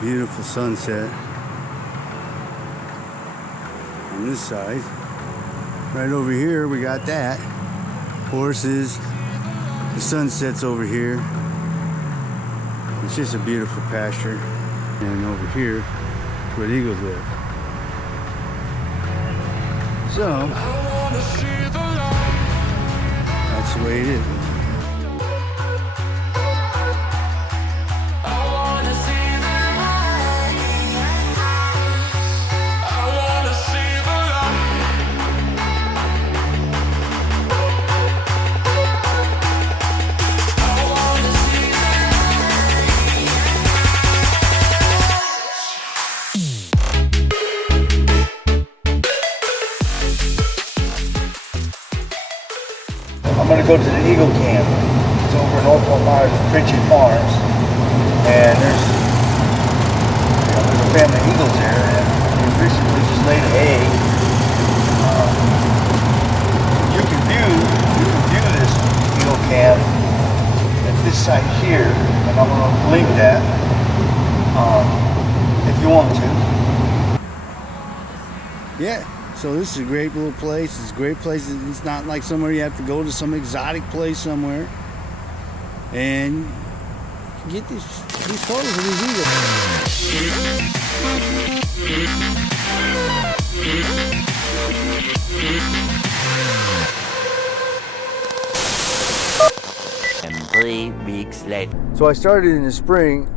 Beautiful sunset on this side. Right over here we got that. Horses. The sunset's over here. It's just a beautiful pasture. And over here is where the eagles live. So that's the way it is. I'm going to go to the Eagle Camp. It's over in Old Fort Myers at Pritchett Farms. And there's a family of eagles there, and we recently just laid an egg. You can view this Eagle Camp at this site here, and I'm going to link that if you want to. Yeah. So this is a great little place. It's a great place. It's not like somewhere you have to go to some exotic place somewhere. And get these photos of these eagles. And 3 weeks later. So I started in the spring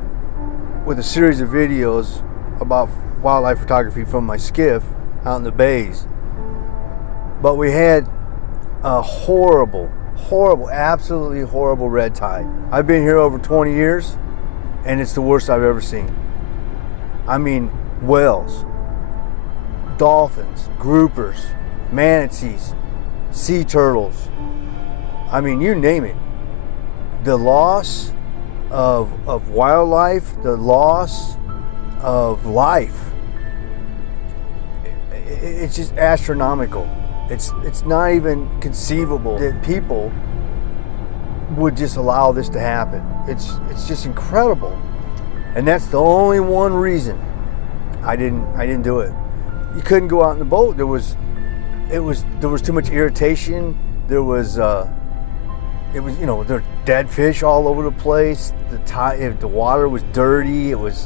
with a series of videos about wildlife photography from my skiff out in the bays. But we had a horrible, absolutely horrible red tide. I've been here over 20 years and it's the worst I've ever seen. I mean, whales, dolphins, groupers, manatees, sea turtles. I mean, you name it. The loss of wildlife, the loss of life, it's just astronomical. It's not even conceivable that people would just allow this to happen. It's just incredible, and that's the only one reason I didn't do it. You couldn't go out in the boat. There was too much irritation. There was there were dead fish all over the place. The water was dirty. It was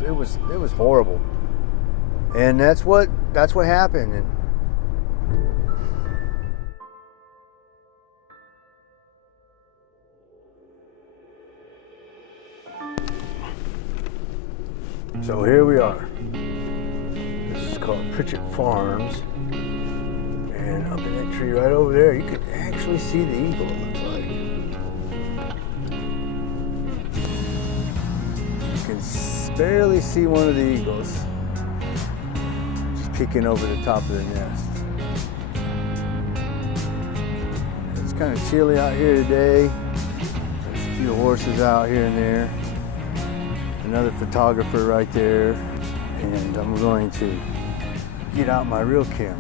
horrible. And that's what happened. And so here we are. This is called Pritchett Farms. And up in that tree right over there, you can actually see the eagle, it looks like. You can barely see one of the eagles peeking over the top of the nest. It's kind of chilly out here today. There's a few horses out here and there. Another photographer right there. And I'm going to get out my real camera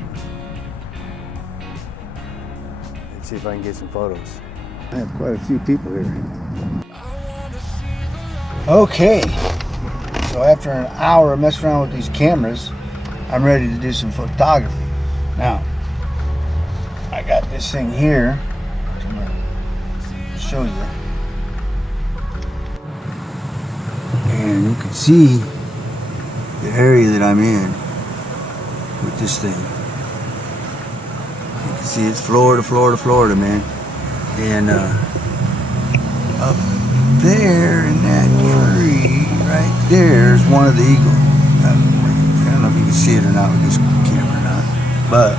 and see if I can get some photos. I have quite a few people here. Okay, so after an hour of messing around with these cameras, I'm ready to do some photography. Now, I got this thing here, which I'm going to show you. And you can see the area that I'm in with this thing. You can see it's Florida, man. And up there in that tree, right there, is one of the eagles. I don't know if you can see it or not with this camera or not, but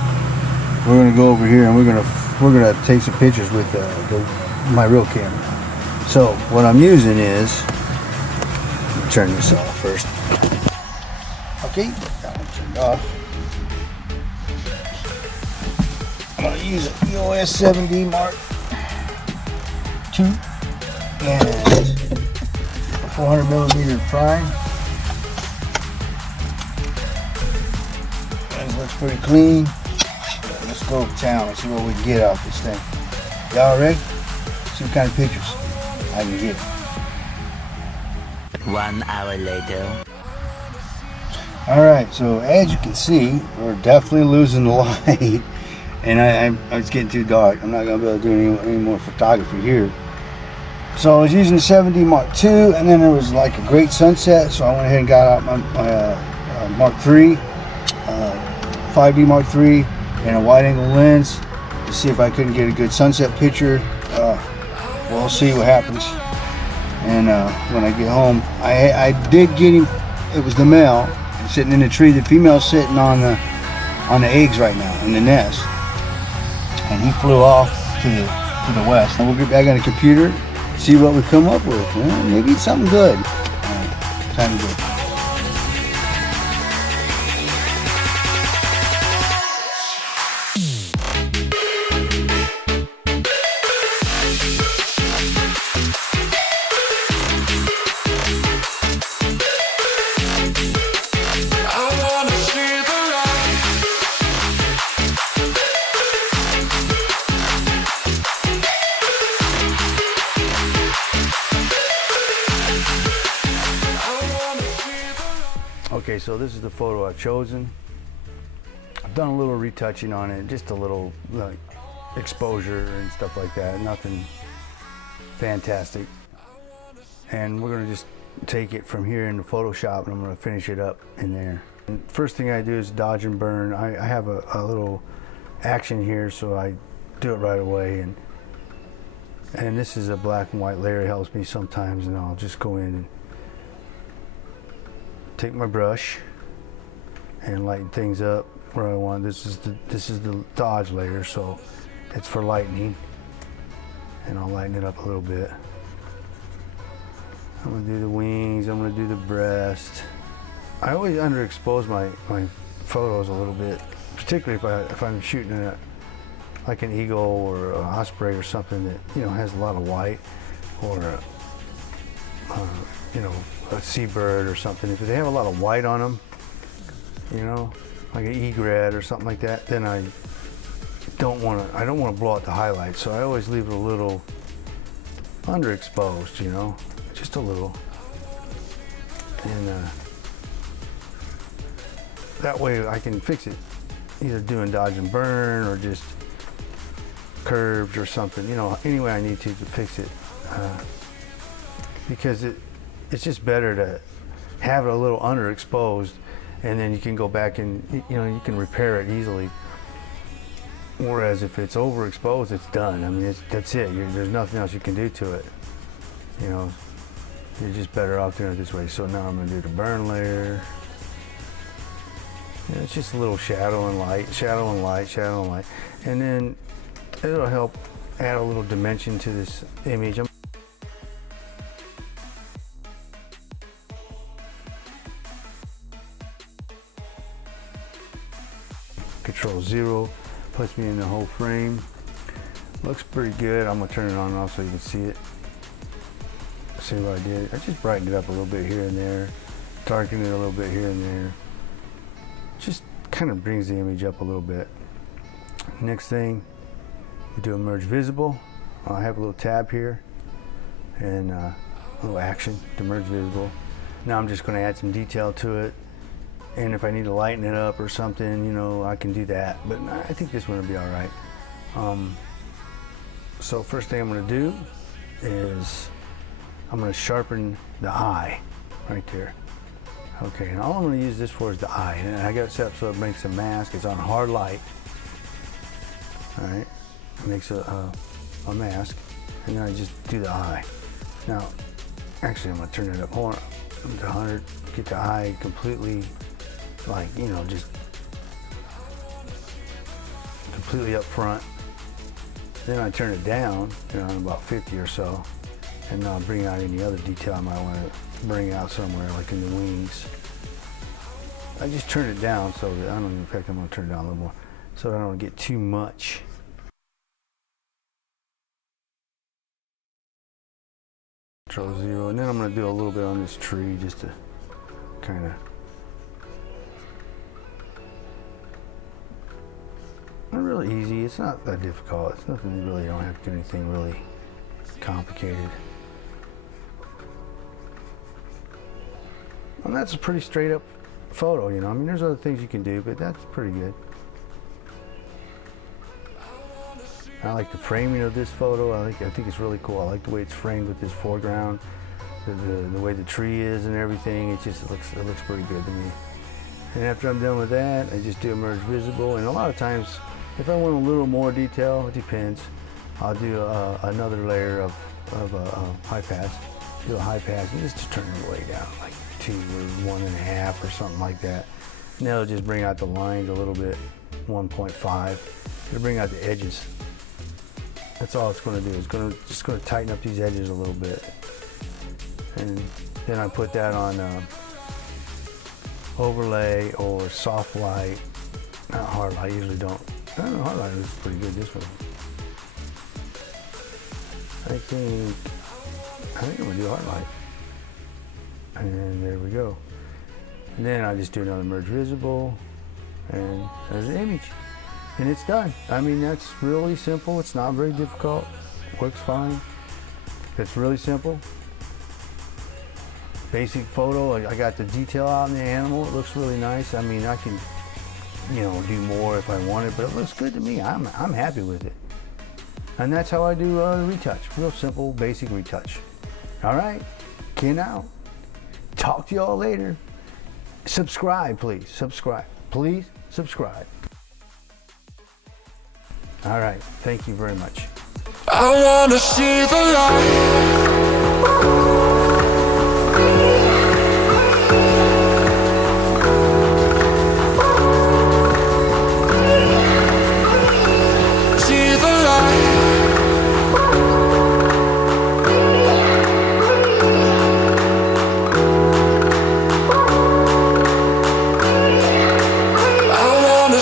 we're gonna go over here and we're gonna take some pictures with my real camera. So what I'm using is, let me turn this off first. Okay, that one turned off. I'm gonna use an EOS 7D Mark II and 400mm prime. Looks pretty clean. Let's go to town and see what we can get out this thing. Y'all ready? See what kind of pictures I can get. 1 hour later. All right, so as you can see, we're definitely losing the light, and it's getting too dark. I'm not gonna be able to do any more photography here. So I was using the 7D Mark II, and then there was like a great sunset, so I went ahead and got out my Mark III, 5D Mark III, and a wide-angle lens to see if I couldn't get a good sunset picture. We'll see what happens. And when I get home, I did get him. It was the male sitting in the tree. The female's sitting on the eggs right now in the nest, and he flew off to the west. And we'll get back on the computer, see what we come up with. Maybe it's something good. All right, time to go. Okay, so this is the photo I've chosen. I've done a little retouching on it, just a little like exposure and stuff like that. Nothing fantastic. And we're gonna just take it from here into Photoshop, and I'm gonna finish it up in there. And first thing I do is dodge and burn. I have a little action here, so I do it right away. And this is a black and white layer. It helps me sometimes, and I'll just go in and take my brush and lighten things up where I want. This is the dodge layer, so it's for lightening, and I'll lighten it up a little bit. I'm gonna do the wings, I'm gonna do the breast. I always underexpose my photos a little bit, particularly if I'm shooting like an eagle or an osprey or something that has a lot of white, or a seabird or something. If they have a lot of white on them, like an egret or something like that, then I don't want to blow out the highlights. So I always leave it a little underexposed, just a little, and that way I can fix it, either doing dodge and burn or just curves or something, any way I need to fix it, because it's just better to have it a little underexposed, and then you can go back and you can repair it easily. Whereas if it's overexposed, it's done. I mean, that's it. There's nothing else you can do to it. You're just better off doing it this way. So now I'm gonna do the burn layer. It's just a little shadow and light, shadow and light, shadow and light, and then it'll help add a little dimension to this image. Control 0 puts me in the whole frame. Looks pretty good. I'm gonna turn it on and off so you can see it. See what I did? I just brightened it up a little bit here and there, darkened it a little bit here and there. Just kind of brings the image up a little bit. Next thing, we do a merge visible. I have a little tab here and a little action to merge visible. Now I'm just going to add some detail to it, and if I need to lighten it up or something, I can do that, but I think this one will be all right. So first thing I'm going to do is I'm going to sharpen the eye right there. Okay, and all I'm going to use this for is the eye, and I got it set up so it makes a mask. It's on hard light. All right, it makes a mask, and then I just do the eye. Now, actually, I'm going to turn it up. Hold on, to 100. Get the eye completely, just completely up front. Then I turn it down, about 50 or so, and then I'll bring out any other detail I might want to bring out somewhere, like in the wings. I just turn it down so that in fact, I'm going to turn it down a little more so that I don't get too much. Control 0, and then I'm going to do a little bit on this tree just to kind of really easy. It's not that difficult. It's nothing really. You don't have to do anything really complicated. And that's a pretty straight up photo, you know. I mean, there's other things you can do, but that's pretty good. I like the framing of this photo. I think it's really cool. I like the way it's framed with this foreground, the way the tree is and everything. It looks pretty good to me. And after I'm done with that, I just do a merge visible. And a lot of times, if I want a little more detail, it depends. I'll do another layer of high pass. Do a high pass and just turn it way down, like 2 or 1.5 or something like that. And that'll just bring out the lines a little bit, 1.5. It'll bring out the edges. That's all it's going to do. It's just going to tighten up these edges a little bit. And then I put that on overlay or soft light. Not hard light. I usually don't. I don't know. Hard light is pretty good. This one. I think I'm gonna do hard light. And then there we go. And then I just do another merge visible, and there's an image. And it's done. I mean, that's really simple. It's not very difficult. Works fine. It's really simple. Basic photo. I got the detail out in the animal. It looks really nice. I mean, I can, you know, do more if I wanted, but it looks good to me. I'm happy with it. And that's how I do the retouch. Real simple, basic retouch. All right, Ken out. Talk to y'all later. Subscribe, please. Subscribe. Please subscribe. All right, thank you very much. I wanna see the light.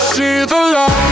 See the light.